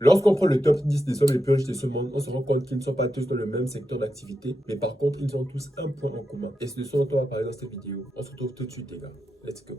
Lorsqu'on prend le top 10 des hommes les plus riches de ce monde, on se rend compte qu'ils ne sont pas tous dans le même secteur d'activité, mais par contre, ils ont tous un point en commun. Et c'est de ce dont on va parler dans cette vidéo. On se retrouve tout de suite, les gars. Let's go.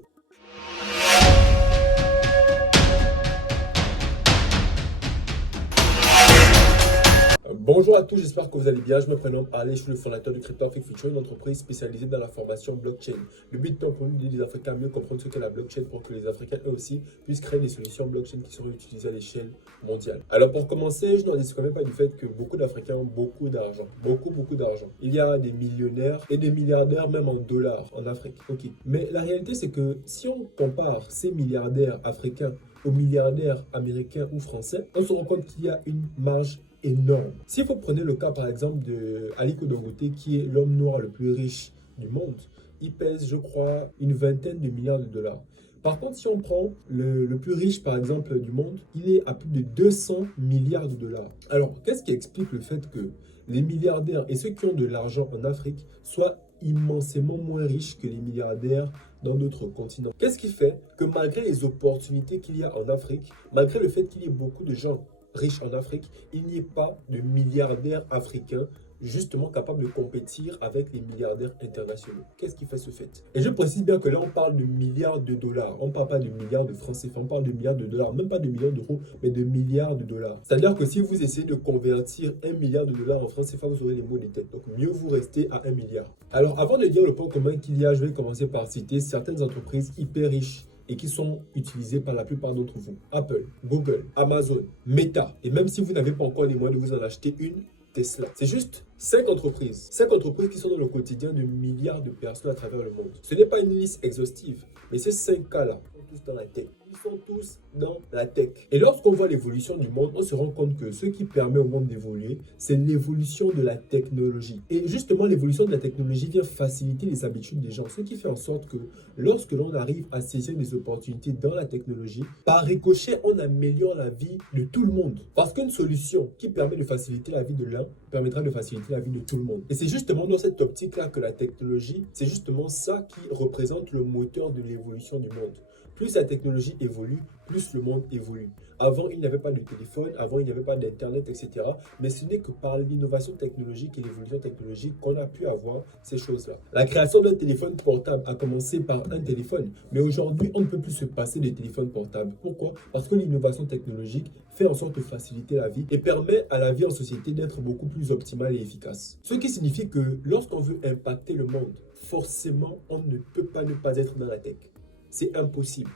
Bonjour à tous, j'espère que vous allez bien. Je me prénomme Ali, je suis le fondateur de Crypto Afrique Future, une entreprise spécialisée dans la formation blockchain. Le but étant pour nous d'aider les Africains à mieux comprendre ce qu'est la blockchain pour que les Africains eux aussi puissent créer des solutions blockchain qui seront utilisées à l'échelle mondiale. Alors pour commencer, je n'en dis quand même pas du fait que beaucoup d'Africains ont beaucoup d'argent. Beaucoup d'argent. Il y a des millionnaires et des milliardaires même en dollars en Afrique. Ok. Mais la réalité c'est que si on compare ces milliardaires africains aux milliardaires américains ou français, on se rend compte qu'il y a une marge énorme. Si vous prenez le cas par exemple de Aliko Dangote, qui est l'homme noir le plus riche du monde, il pèse, je crois, une vingtaine de milliards de dollars. Par contre, si on prend le plus riche, par exemple, du monde, il est à plus de 200 milliards de dollars. Alors, qu'est-ce qui explique le fait que les milliardaires et ceux qui ont de l'argent en Afrique soient immensément moins riches que les milliardaires dans d'autres continents? Qu'est-ce qui fait que malgré les opportunités qu'il y a en Afrique, malgré le fait qu'il y ait beaucoup de gens riches en Afrique, il n'y ait pas de milliardaires africains justement capables de compétir avec les milliardaires internationaux? Qu'est-ce qui fait ce fait? Et je précise bien que là, on parle de milliards de dollars. On ne parle pas de milliards de francs CFA, on parle de milliards de dollars, même pas de millions d'euros, mais de milliards de dollars. C'est-à-dire que si vous essayez de convertir 1 milliard de dollars en francs CFA, vous aurez les mots des têtes. Donc, mieux vous rester à 1 milliard. Alors, avant de dire le point commun qu'il y a, je vais commencer par citer certaines entreprises hyper riches et qui sont utilisés par la plupart d'entre vous. Apple, Google, Amazon, Meta. Et même si vous n'avez pas encore les moyens de vous en acheter une, Tesla. C'est juste 5 entreprises. 5 entreprises qui sont dans le quotidien de milliards de personnes à travers le monde. Ce n'est pas une liste exhaustive, mais ces 5 cas-là sont tous dans la tech. Ils sont tous dans la tech. Et lorsqu'on voit l'évolution du monde, on se rend compte que ce qui permet au monde d'évoluer, c'est l'évolution de la technologie. Et justement, l'évolution de la technologie vient faciliter les habitudes des gens. Ce qui fait en sorte que lorsque l'on arrive à saisir des opportunités dans la technologie, par ricochet, on améliore la vie de tout le monde. Parce qu'une solution qui permet de faciliter la vie de l'un permettra de faciliter la vie de tout le monde. Et c'est justement dans cette optique-là que la technologie, c'est justement ça qui représente le moteur de l'évolution du monde. Plus la technologie évolue, plus le monde évolue. Avant, il n'y avait pas de téléphone, avant, il n'y avait pas d'Internet, etc. Mais ce n'est que par l'innovation technologique et l'évolution technologique qu'on a pu avoir ces choses-là. La création d'un téléphone portable a commencé par un téléphone. Mais aujourd'hui, on ne peut plus se passer de téléphone portable. Pourquoi? Parce que l'innovation technologique fait en sorte de faciliter la vie et permet à la vie en société d'être beaucoup plus optimale et efficace. Ce qui signifie que lorsqu'on veut impacter le monde, forcément, on ne peut pas ne pas être dans la tech. C'est impossible.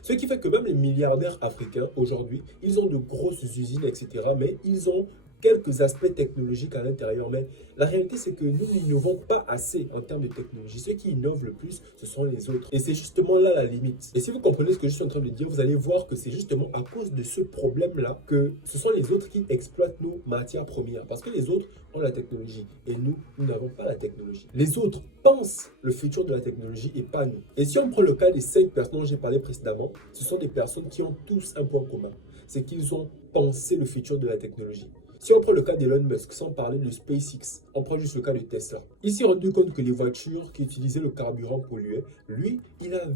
Ce qui fait que même les milliardaires africains, aujourd'hui, ils ont de grosses usines, etc. Mais ils ont quelques aspects technologiques à l'intérieur. Mais la réalité, c'est que nous n'innovons pas assez en termes de technologie. Ceux qui innovent le plus, ce sont les autres. Et c'est justement là la limite. Et si vous comprenez ce que je suis en train de dire, vous allez voir que c'est justement à cause de ce problème-là que ce sont les autres qui exploitent nos matières premières. Parce que les autres ont la technologie et nous n'avons pas la technologie. Les autres pensent le futur de la technologie et pas nous. Et si on prend le cas des 5 personnes dont j'ai parlé précédemment, ce sont des personnes qui ont tous un point commun. C'est qu'ils ont pensé le futur de la technologie. Si on prend le cas d'Elon Musk, sans parler de SpaceX, on prend juste le cas de Tesla. Il s'est rendu compte que les voitures qui utilisaient le carburant polluaient. Lui, il a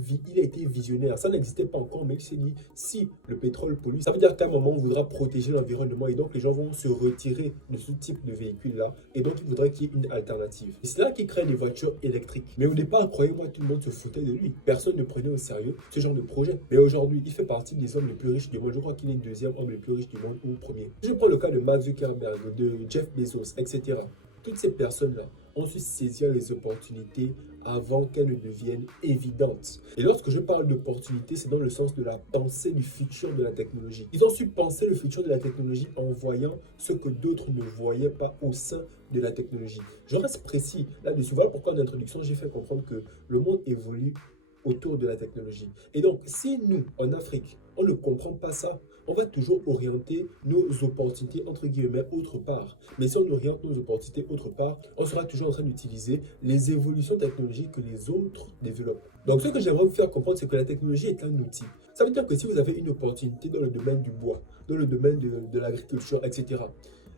été visionnaire. Ça n'existait pas encore, mais il s'est dit, si le pétrole pollue, ça veut dire qu'à un moment, on voudra protéger l'environnement et donc les gens vont se retirer de ce type de véhicule-là et donc il faudrait qu'il y ait une alternative. Et c'est là qu'il crée des voitures électriques. Mais au départ, croyez-moi, tout le monde se foutait de lui. Personne ne prenait au sérieux ce genre de projet. Mais aujourd'hui, il fait partie des hommes les plus riches du monde. Je crois qu'il est le deuxième homme le plus riche du monde ou premier. Je prends le cas de Mark Zuckerberg, de Jeff Bezos, etc. Toutes ces personnes-là ont su saisir les opportunités avant qu'elles ne deviennent évidentes. Et lorsque je parle d'opportunités, c'est dans le sens de la pensée du futur de la technologie. Ils ont su penser le futur de la technologie en voyant ce que d'autres ne voyaient pas au sein de la technologie. Je reste précis là-dessus. Voilà pourquoi en introduction, j'ai fait comprendre que le monde évolue autour de la technologie. Et donc, si nous, en Afrique, on ne comprend pas ça, on va toujours orienter nos opportunités, entre guillemets, autre part. Mais si on oriente nos opportunités autre part, on sera toujours en train d'utiliser les évolutions technologiques que les autres développent. Donc, ce que j'aimerais vous faire comprendre, c'est que la technologie est un outil. Ça veut dire que si vous avez une opportunité dans le domaine du bois, dans le domaine de l'agriculture, etc.,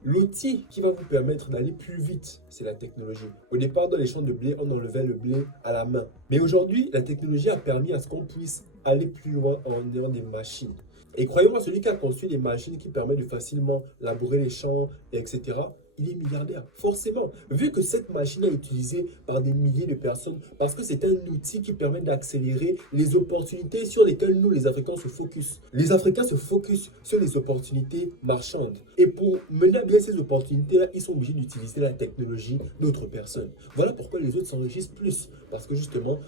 l'outil qui va vous permettre d'aller plus vite, c'est la technologie. Au départ, dans les champs de blé, on enlevait le blé à la main. Mais aujourd'hui, la technologie a permis à ce qu'on puisse aller plus loin en ayant des machines. Et croyez-moi, celui qui a conçu des machines qui permettent de facilement labourer les champs, etc., il est milliardaire, forcément. Vu que cette machine est utilisée par des milliers de personnes, parce que c'est un outil qui permet d'accélérer les opportunités sur lesquelles nous, les Africains, se focus. Les Africains se focus sur les opportunités marchandes. Et pour mener à bien ces opportunités-là, ils sont obligés d'utiliser la technologie d'autres personnes. Voilà pourquoi les autres s'enrichissent plus. Parce que justement,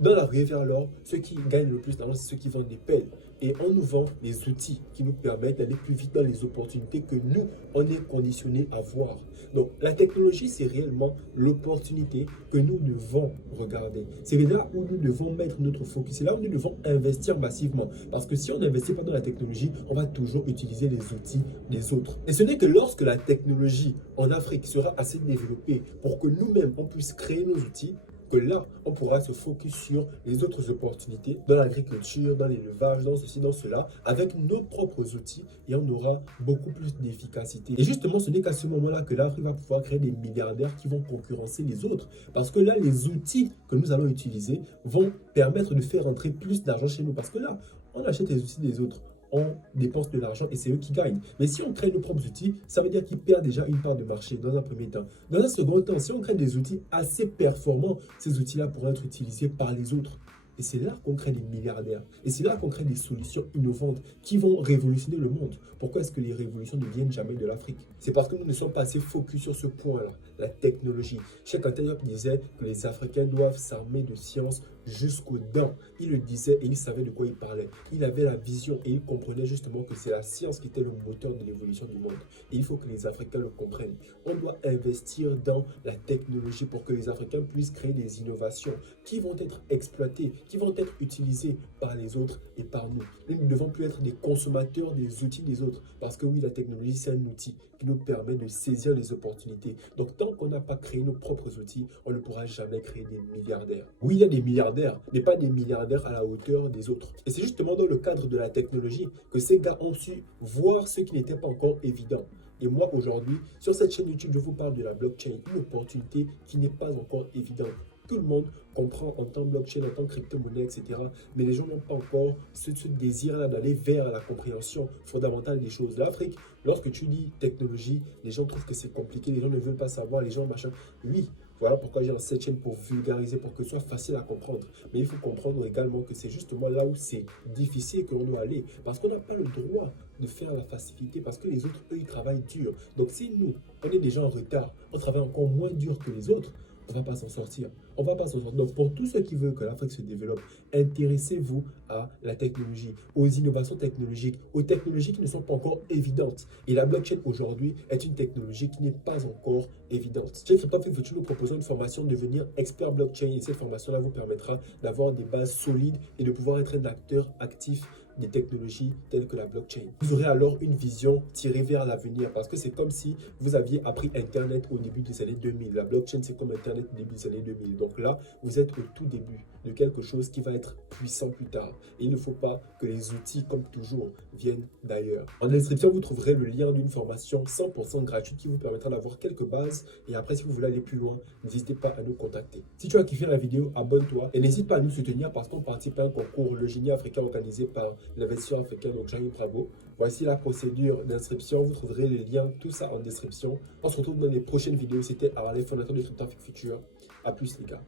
dans la ruée vers l'or, ceux qui gagnent le plus d'argent, c'est ceux qui vendent des pelles. Et on nous vend les outils qui nous permettent d'aller plus vite dans les opportunités que nous, on est conditionnés à voir. Donc, la technologie, c'est réellement l'opportunité que nous devons regarder. C'est là où nous devons mettre notre focus. C'est là où nous devons investir massivement. Parce que si on n'investit pas dans la technologie, on va toujours utiliser les outils des autres. Et ce n'est que lorsque la technologie en Afrique sera assez développée pour que nous-mêmes, on puisse créer nos outils, que là, on pourra se focus sur les autres opportunités dans l'agriculture, dans l'élevage, dans ceci, dans cela, avec nos propres outils et on aura beaucoup plus d'efficacité. Et justement, ce n'est qu'à ce moment-là que l'Afrique va pouvoir créer des milliardaires qui vont concurrencer les autres. Parce que là, les outils que nous allons utiliser vont permettre de faire entrer plus d'argent chez nous. Parce que là, on achète les outils des autres, on dépense de l'argent et c'est eux qui gagnent. Mais si on crée nos propres outils, ça veut dire qu'ils perdent déjà une part de marché dans un premier temps. Dans un second temps, si on crée des outils assez performants, ces outils-là pourront être utilisés par les autres. Et c'est là qu'on crée des milliardaires. Et c'est là qu'on crée des solutions innovantes qui vont révolutionner le monde. Pourquoi est-ce que les révolutions ne viennent jamais de l'Afrique? C'est parce que nous ne sommes pas assez focus sur ce point-là, la technologie. Cheikh Anta Diop disait que les Africains doivent s'armer de science jusqu'aux dents. Il le disait et il savait de quoi il parlait. Il avait la vision et il comprenait justement que c'est la science qui était le moteur de l'évolution du monde. Et il faut que les Africains le comprennent. On doit investir dans la technologie pour que les Africains puissent créer des innovations qui vont être exploitées, qui vont être utilisées par les autres et par nous. Nous ne devons plus être des consommateurs des outils des autres. Parce que oui, la technologie, c'est un outil qui nous permet de saisir les opportunités. Donc, tant qu'on n'a pas créé nos propres outils, on ne pourra jamais créer des milliardaires. Oui, il y a des milliardaires, mais pas des milliardaires à la hauteur des autres. Et c'est justement dans le cadre de la technologie que ces gars ont su voir ce qui n'était pas encore évident. Et moi, aujourd'hui, sur cette chaîne YouTube, je vous parle de la blockchain, une opportunité qui n'est pas encore évidente. Tout le monde comprend en tant que blockchain, en tant que crypto-monnaie, etc. Mais les gens n'ont pas encore ce désir-là d'aller vers la compréhension fondamentale des choses. L'Afrique, lorsque tu dis technologie, les gens trouvent que c'est compliqué, les gens ne veulent pas savoir, les gens machin. Oui, voilà pourquoi j'ai cette chaîne pour vulgariser, pour que ce soit facile à comprendre. Mais il faut comprendre également que c'est justement là où c'est difficile que l'on doit aller. Parce qu'on n'a pas le droit de faire la facilité, parce que les autres, eux, ils travaillent dur. Donc si nous, on est déjà en retard, on travaille encore moins dur que les autres, on ne va pas s'en sortir. On ne va pas s'en sortir. Donc, pour tous ceux qui veulent que l'Afrique se développe, intéressez-vous à la technologie, aux innovations technologiques, aux technologies qui ne sont pas encore évidentes. Et la blockchain aujourd'hui est une technologie qui n'est pas encore évidente. Chez Crypto Afrique Future, nous proposons une formation devenir expert blockchain. Et cette formation-là vous permettra d'avoir des bases solides et de pouvoir être un acteur actif des technologies telles que la blockchain. Vous aurez alors une vision tirée vers l'avenir parce que c'est comme si vous aviez appris Internet au début des années 2000. La blockchain, c'est comme Internet au début des années 2000. Donc là, vous êtes au tout début de quelque chose qui va être puissant plus tard. Et il ne faut pas que les outils, comme toujours, viennent d'ailleurs. En description, vous trouverez le lien d'une formation 100% gratuite qui vous permettra d'avoir quelques bases. Et après, si vous voulez aller plus loin, n'hésitez pas à nous contacter. Si tu as kiffé la vidéo, abonne-toi et n'hésite pas à nous soutenir parce qu'on participe à un concours, le génie africain organisé par l'investisseur africain, donc Jean-Yves Bravo. Voici la procédure d'inscription. Vous trouverez les liens, tout ça en description. On se retrouve dans les prochaines vidéos. C'était Harley, fondateur de Crypto Afrique Future. A plus les gars.